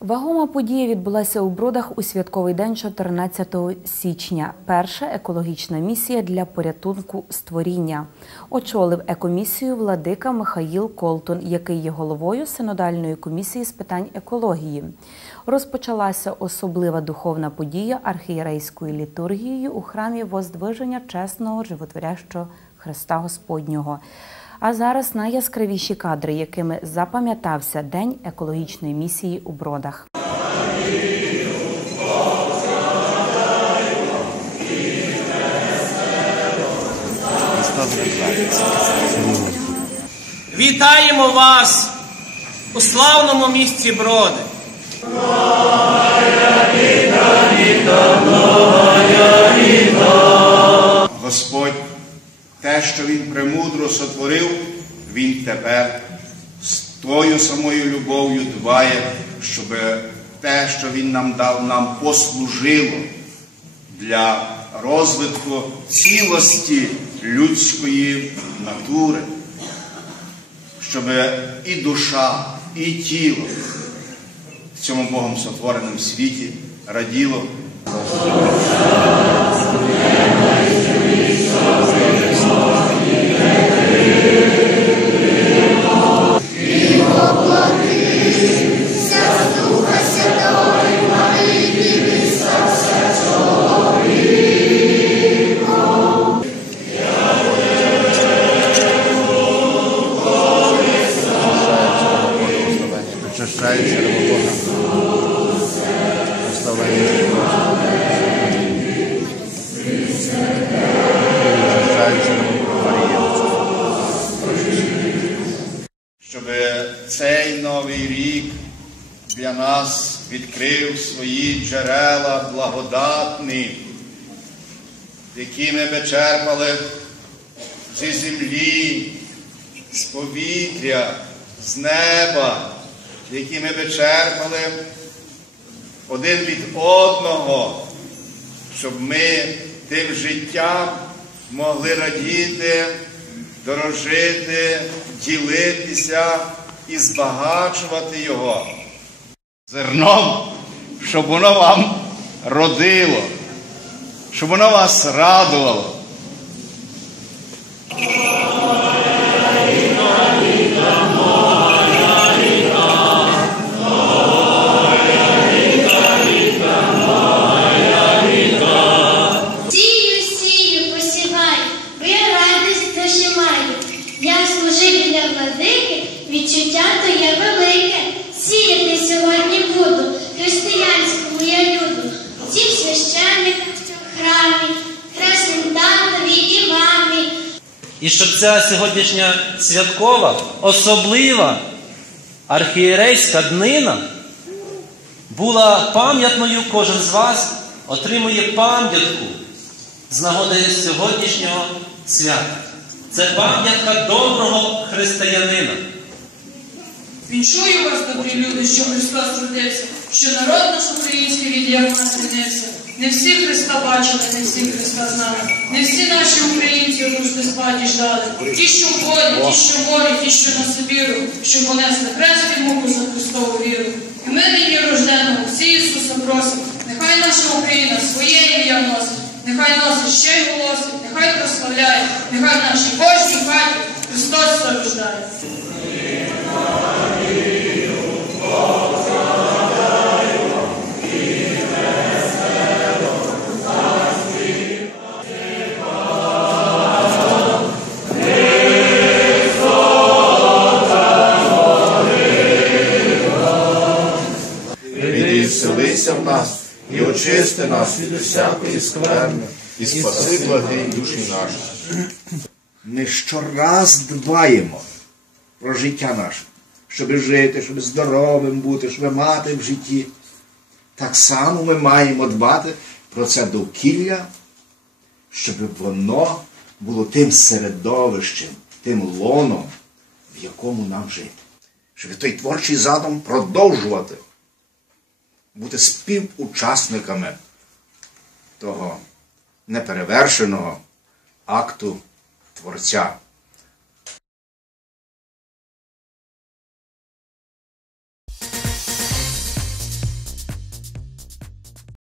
Вагома подія відбулася у Бродах у святковий день 14 січня. Перша екологічна місія для порятунку створіння. Очолив екомісію владика Михаїл Колтун, який є головою синодальної комісії з питань екології. Розпочалася особлива духовна подія архієрейською літургією у храмі Воздвиження чесного животворящого Христа Господнього. А зараз найяскравіші кадри, якими запам'ятався День екологічної місії у Бродах. Вітаємо вас у славному місті Броди. Господь, те, що Він премудро сотворив, Він тепер з тою самою любов'ю дбає, щоб те, що Він нам дав, нам послужило для розвитку цілості людської натури, щоб і душа, і тіло в цьому Богом сотвореному світі раділо. Раба Бога. Прославляється Причащається раба Бога щоб цей новий рік для нас відкрив свої джерела благодатні, які ми би черпали зі землі, з повітря, з неба, які ми би черпали один від одного, щоб ми тим життям могли радіти, дорожити, ділитися і збагачувати його. Зерном, щоб воно вам родило, щоб воно вас радувало. І щоб ця сьогоднішня святкова, особлива архієрейська днина була пам'ятною, кожен з вас отримує пам'ятку з нагоди сьогоднішнього свята. Це пам'ятка доброго християнина. Віншую вас, добрі люди, що Христос родився, що народ наш український від як нас змінився. Не всі Христа бачили, не всі Христа знали. Не всі наші українці спаді. Ті, що в полі, ті, що в морі, ті, що на Сибіру, що понесли хрест і муку за Христову віру. І ми нині рожденого, всі Ісуса просимо. Нехай наша Україна своє ім'я носить, нехай носить ще й голосить, нехай прославляє, нехай наші кожні кожній хаті Христос рождає. Вселися в нас, і очисти нас від усякої скверни, і спаси благий душі наші. Ми щораз дбаємо про життя наше, щоб жити, щоб здоровим бути, щоб мати в житті. Так само ми маємо дбати про це довкілля, щоб воно було тим середовищем, тим лоном, в якому нам жити. Щоб той творчий задум продовжувати бути співучасниками того неперевершеного акту Творця.